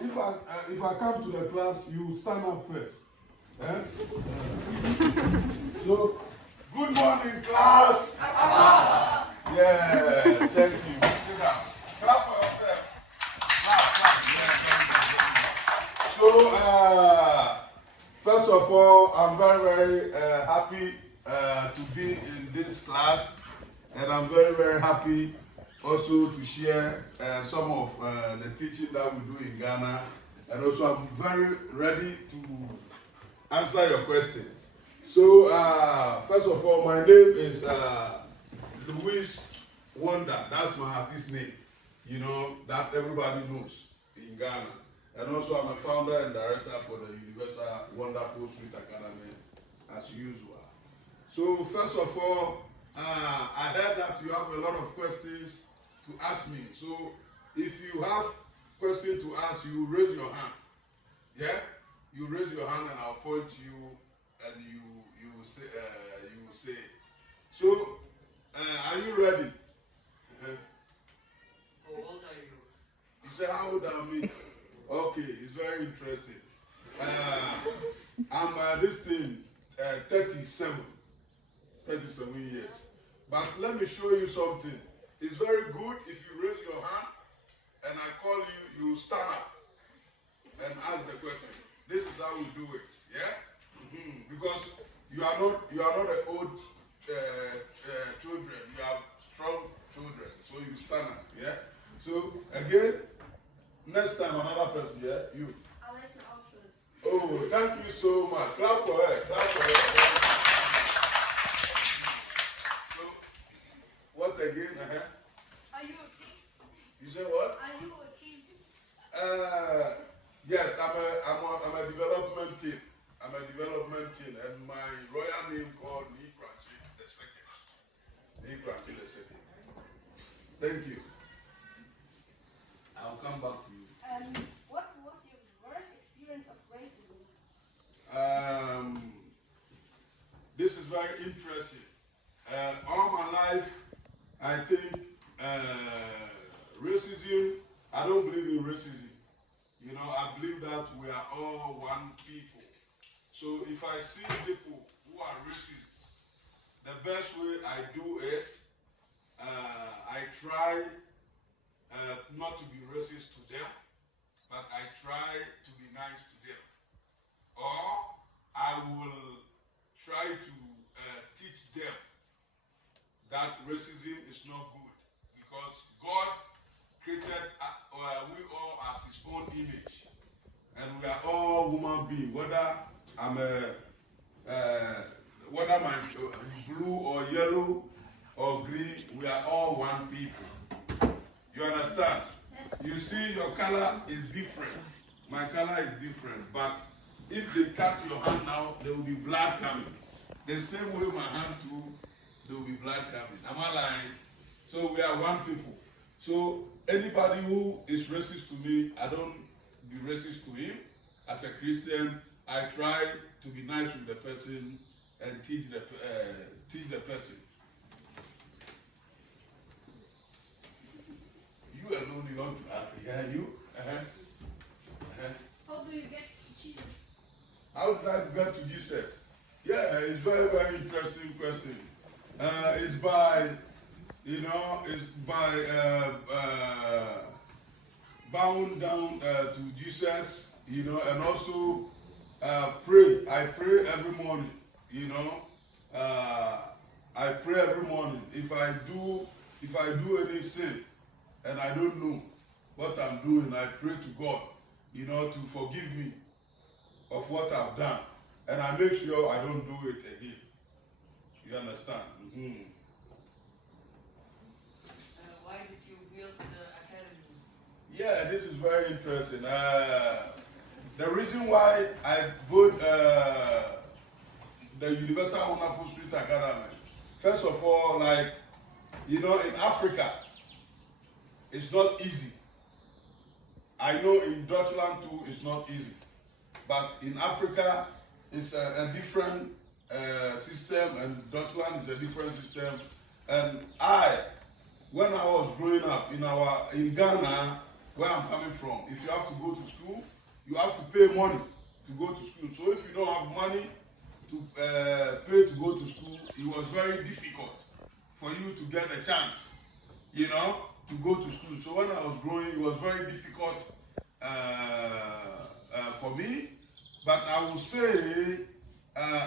if I come to the class, you stand up first. Eh? So, good morning, class. Yeah, thank you. Sit down. Clap for yourself. Clap. So, first of all, I'm very, very happy to be in this class, and I'm very, very happy also to share some of the teaching that we do in Ghana, and also I'm very ready to answer your questions. So, first of all, my name is Louis Wonder. That's my artist name, you know, that everybody knows in Ghana. And also, I'm a founder and director for the Universal Wonderful Street Academy, as usual. So, first of all, I heard that you have a lot of questions to ask me. So, if you have questions to ask, you raise your hand. Yeah? You raise your hand and I'll point to you and you will say it. So, are you ready? How old are you? You say, how old am I? Okay, it's very interesting. I'm this thing 37 years. But let me show you something. It's very good if you raise your hand and I call you, you stand up and ask the question. This is how we do it, yeah? Because you are not an old children. You are strong children, so you stand up, yeah? So again, next time another person, yeah, you. I like the options. Oh, thank you so much. Clap for her. Clap for her. So, what again? Are you a king? You say what? Are you a king? Yes, I'm a development kid. I'm a development kid, and my royal name called Nikranchi II. Nikranchi II. Thank you. I'll come back to you. What was your worst experience of racism? This is very interesting. All my life, I think racism, I don't believe in racism. You know, I believe that we are all one people. So if I see people who are racist, the best way I do is I try not to be racist to them, but I try to be nice to them. Or I will try to teach them that racism is not good, because God created we all as His own image, and we are all human beings. Whether I'm whether my blue or yellow or green, we are all one people. You understand? You see, your color is different. My color is different. But if they cut your hand now, there will be blood coming. The same way my hand too, there will be blood coming. Am I lying? So we are one people. So anybody who is racist to me, I don't be racist to him. As a Christian, I try to be nice with the person and teach the person. You alone, you want to ask, yeah, you? How do you get to Jesus? How did I get to Jesus? Yeah, it's very, very interesting question. It's by, it's by bowing down to Jesus, and also pray. I pray every morning, I pray every morning. If I do any sin and I don't know what I'm doing, I pray to God, to forgive me of what I've done. And I make sure I don't do it again. You understand? Why did you build the academy? Yeah, this is very interesting. The reason why I built the Universal Wonderful Street Academy, first of all, in Africa, it's not easy. I know in Deutschland too, it's not easy. But in Africa, it's a different system, and Deutschland is a different system. And when I was growing up in Ghana, where I'm coming from. If you have to go to school, you have to pay money to go to school. So if you don't have money to pay to go to school, it was very difficult for you to get a chance, you know, to go to school. So when I was growing, it was very difficult for me. But I will say,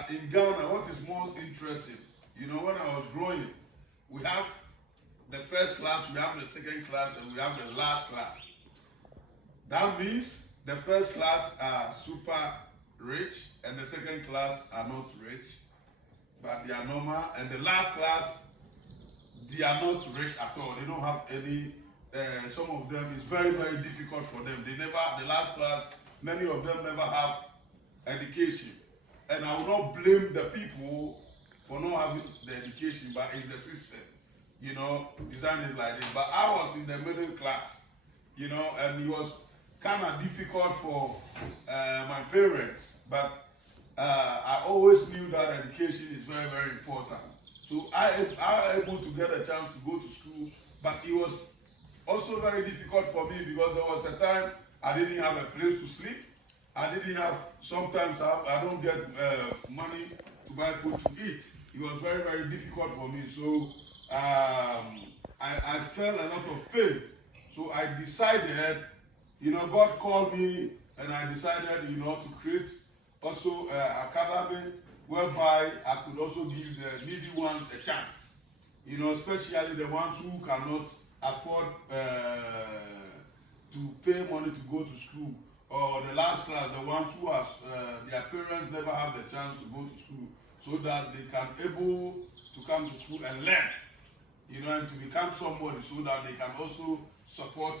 in Ghana, what is most interesting, you know, when I was growing, we have the first class, we have the second class, and we have the last class. That means the first class are super rich, and the second class are not rich, but they are normal. And the last class, they are not rich at all. They don't have any. Some of them is very, very difficult for them. They never. The last class, many of them never have education, and I will not blame the people for not having the education, but it's the system, you know, designed it like this. But I was in the middle class, you know, and it was kind of difficult for my parents, but I always knew that education is very, very important. So I was able to get a chance to go to school, but it was also very difficult for me because there was a time I didn't have a place to sleep. I didn't have, sometimes I don't get money to buy food to eat. It was very, very difficult for me. So I felt a lot of pain. So I decided, you know, God called me and I decided, you know, to create also an academy whereby I could also give the needy ones a chance. You know, especially the ones who cannot afford to pay money to go to school. Or the last class, the ones who have, their parents never have the chance to go to school, so that they can able to come to school and learn, you know, and to become somebody, so that they can also support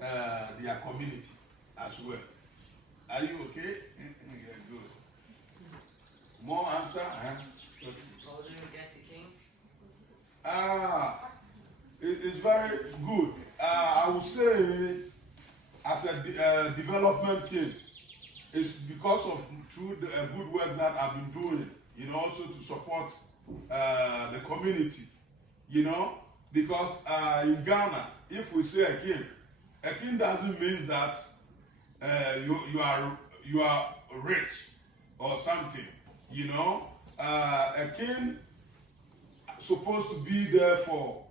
their community as well. Are you okay? Yeah, good. More answer? How do you get the king? It's very good. I would say, as a development kid, it's because of through the good work that I've been doing, you know, also to support the community, you know, because in Ghana, if we say a king doesn't mean that you are rich or something, you know. A king supposed to be there for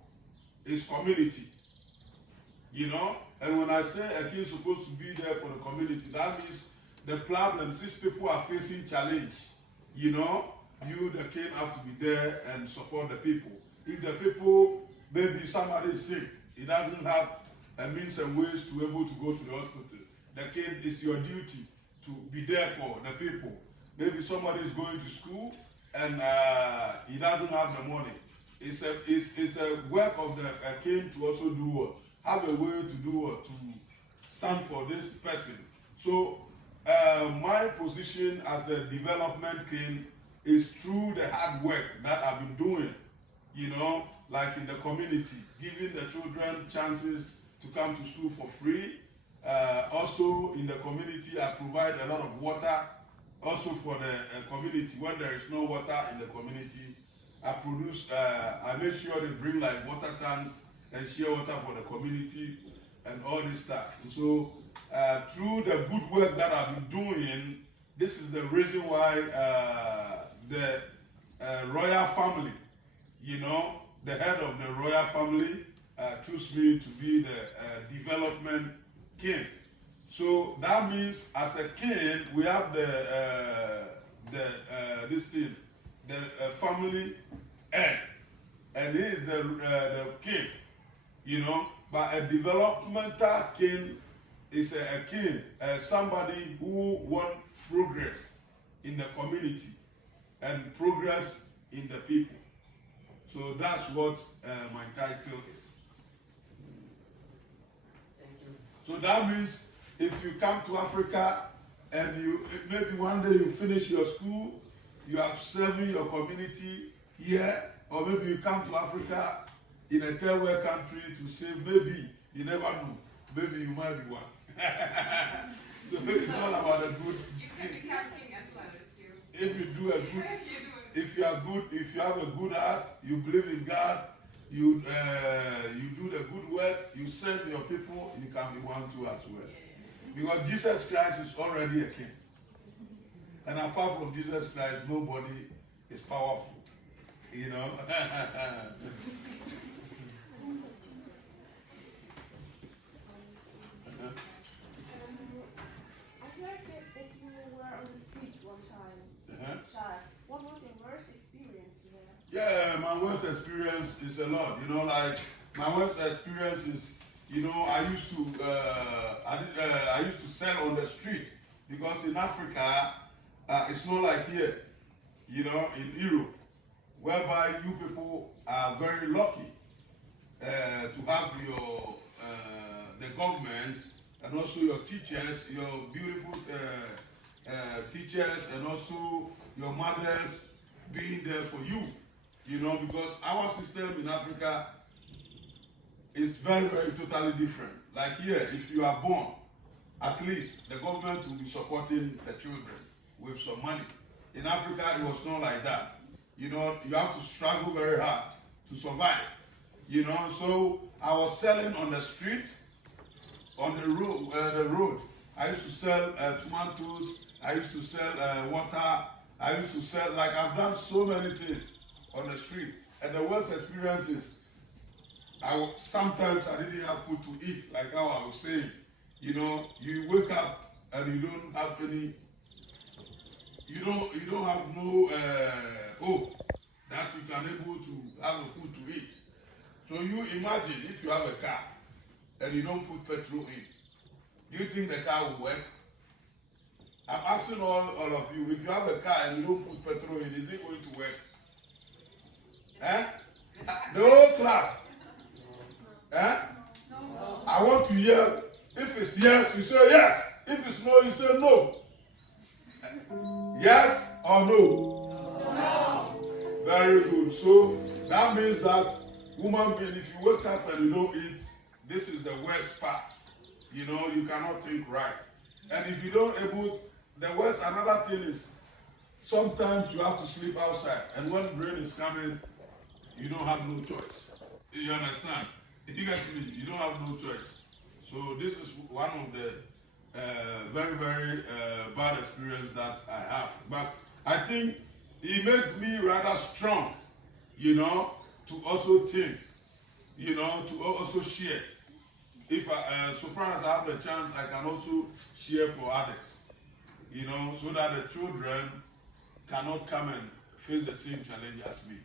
his community, you know. And when I say a king is supposed to be there for the community, that means the problems, these people are facing challenge, you know, you, the king, have to be there and support the people. If the people, maybe somebody is sick, he doesn't have a means and ways to be able to go to the hospital, the king, is your duty to be there for the people. Maybe somebody is going to school and he doesn't have the money. It's a work of the king to also do what? Have a way to do what? To stand for this person. So my position as a development king is through the hard work that I've been doing, you know, like in the community, giving the children chances to come to school for free. Also in the community, I provide a lot of water also for the community. When there is no water in the community, I make sure they bring like water tanks and share water for the community and all this stuff. And so through the good work that I've been doing, this is the reason why the royal family, you know, the head of the royal family chose me to be the development king. So that means as a king, we have this thing, the family head, and he is the king, you know. But a developmental king is a king, somebody who wants progress in the community and progress in the people. So that's what my title is. Thank you. So that means if you come to Africa and you maybe one day you finish your school, you are serving your community here, or maybe you come to Africa in a third world country to say, maybe you never know, maybe you might be one. So it's all about a good You can thing. become king as well If you do a good, if you do it. if you are good, if you have a good heart, you believe in God, you do the good work, you serve your people, you can be one too as well. Because Jesus Christ is already a king. And apart from Jesus Christ, nobody is powerful. You know? I heard that you were on the streets one time. Shai, what was your worst experience there? Yeah, my worst experience is a lot. You know, like my worst experience is, you know, I used to sell on the street because in Africa, it's not like here, you know, in Europe, whereby you people are very lucky to have your the government and also your teachers, your beautiful teachers, and also your mothers being there for you. You know, because our system in Africa is very, very totally different. Like here, if you are born, at least the government will be supporting the children with some money. In Africa, it was not like that. You know, you have to struggle very hard to survive. You know, so I was selling on the street, on the road. I used to sell tomatoes. I used to sell water. I used to sell, like I've done so many things on the street. And the worst experience is, sometimes I didn't have food to eat, like how I was saying. You know, you wake up and you don't have any, you don't have no hope that you can able to have a food to eat. So you imagine if you have a car and you don't put petrol in, do you think the car will work? I'm asking all of you, if you have a car and you don't put petrol in, is it going to work? Eh? The whole class. Eh? No. I want to hear, if it's yes, you say yes. If it's no, you say no. Yes or no? No. Very good. So that means that woman being, if you wake up and you don't eat, this is the worst part. You know, you cannot think right. And if you don't able, the worst, another thing is, sometimes you have to sleep outside. And when rain is coming, you don't have no choice. You understand? You get me? You don't have no choice. So this is one of the very, very bad experience that I have. But I think it made me rather strong, you know, to also think, you know, to also share. If so far as I have the chance, I can also share for others, you know, so that the children cannot come and face the same challenge as me,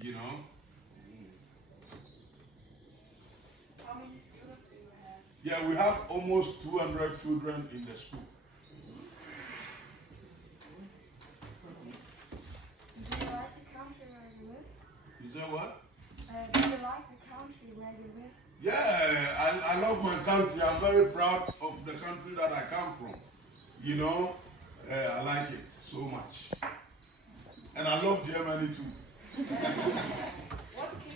you know. How many students do you have? Yeah, we have almost 200 children in the school. Do you like the country where you live? Is that what? Do you like the country where you live? Yeah, I love my country. I'm very proud of the country that I come from. You know, I like it so much. And I love Germany too. What's your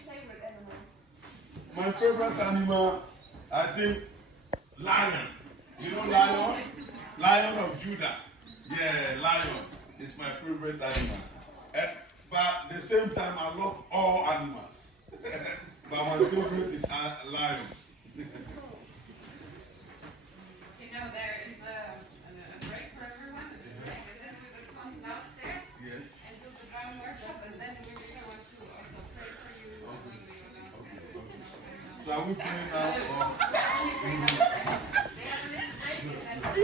favorite animal? My favorite animal, I think, lion. You know lion? Lion of Judah. Yeah, lion is my favorite animal. But at the same time, I love all animals. But my favorite is lion. You know, there is a break for everyone, and then we will come downstairs and do the drum workshop, and then we will want to also pray for you when we go downstairs. So are we praying now? They have a little break, and then